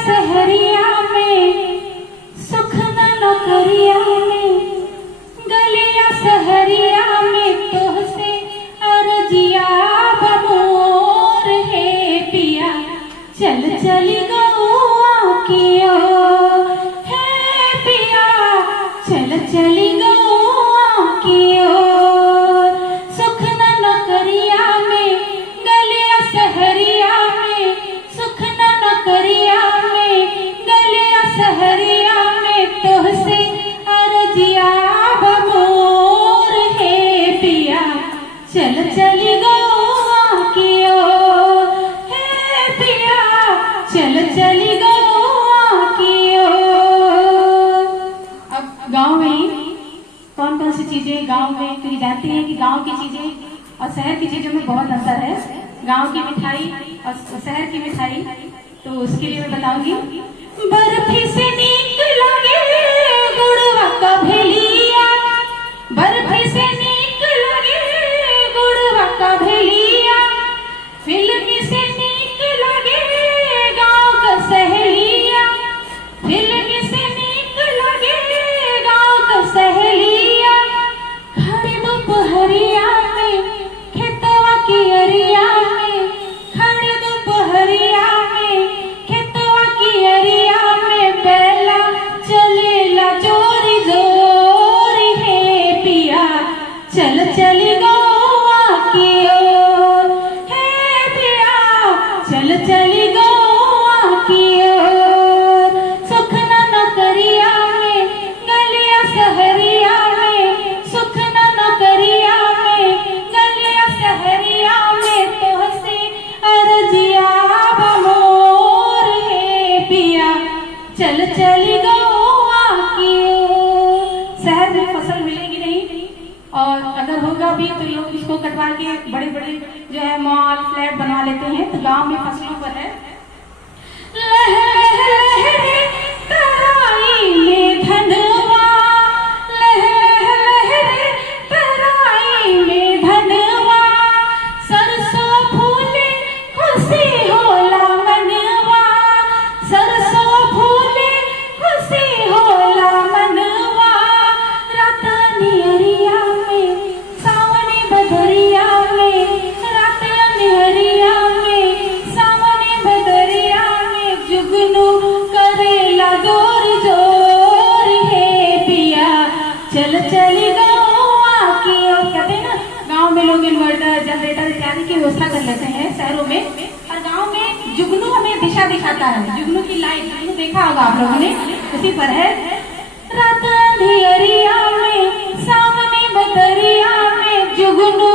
सहरिया में सुख न नौकरिया में, गलिया सहरिया में तोहसे अर्जिया बमोर है पिया, चल चली गौआ की ओर है पिया, चल चली गौआ की ओर। सुख न नौकरिया में गलिया सहरिया में, सुख न नौकरिया में गलिया सहरिया में तोहसे अर्जिया बमोर है पिया, चल चली गौआ की ओर है पिया, चल चली गौआ की ओर। अब गांव में कौन कौन सी चीजें गांव में तो जानती हैं कि गांव की चीजें और शहर की चीजों में बहुत अंतर है। गांव की मिठाई और शहर की मिठाई, तो उसके लिए मैं बताऊंगी। बर्फी से नीक लगे गुड़वा का भेलिया, बर्फी से नीक लगे गुड़वा का भेलिया, फिल्मी से नीक लगे गांव का सहेलिया, फिल्मी से नीक लगे गांव का सहेलिया। खड़ी दोपहरिया में खेतवा की अरिया में, खड़ी दोपहरिया में खेतवा की अरिया में, बेला चलेला जोरी जोरी है पिया, चल चली गौआ की ओर है पिया, चल चली गौआ की ओर। सुख न नौकरिया में गलिया सहरिया में, सुख न नौकरिया में गलिया सहरिया में तोहसे अर्जिया बमोर है पिया, चल चली गौआ की ओर। शहर में फसल मिलेगी नहीं, और अगर होगा भी तो लोग इसको कटवा के बड़े बड़े जो है मॉल फ्लैट बनवा लेते हैं। तो गांव में फसलों पर है लहरे तराई में धनवा, लहरे तराई में धनवा, सरसों फूले खुशी होला मनवा, सरसों फूले खुशी होला मनवा। रातनी अरिया में सावनी बदरिया में, रातनी अरिया में सावनी बदरिया में, जुगनू करेला जोर जोर है पिया, चल चली गौआ की ओर। कहते हैं ना गांव में लोग इन्वर्टर जनरेटर इत्यादि की व्यवस्था कर लेते हैं शहरों में, और गांव में जुगनू हमें दिशा दिखाता है। जुगनू की लाइट जुगनू देखा होगा आप लोगों ने, उसी पर है। रात अंधियरिया में सावनी बदरिया में, जुगनू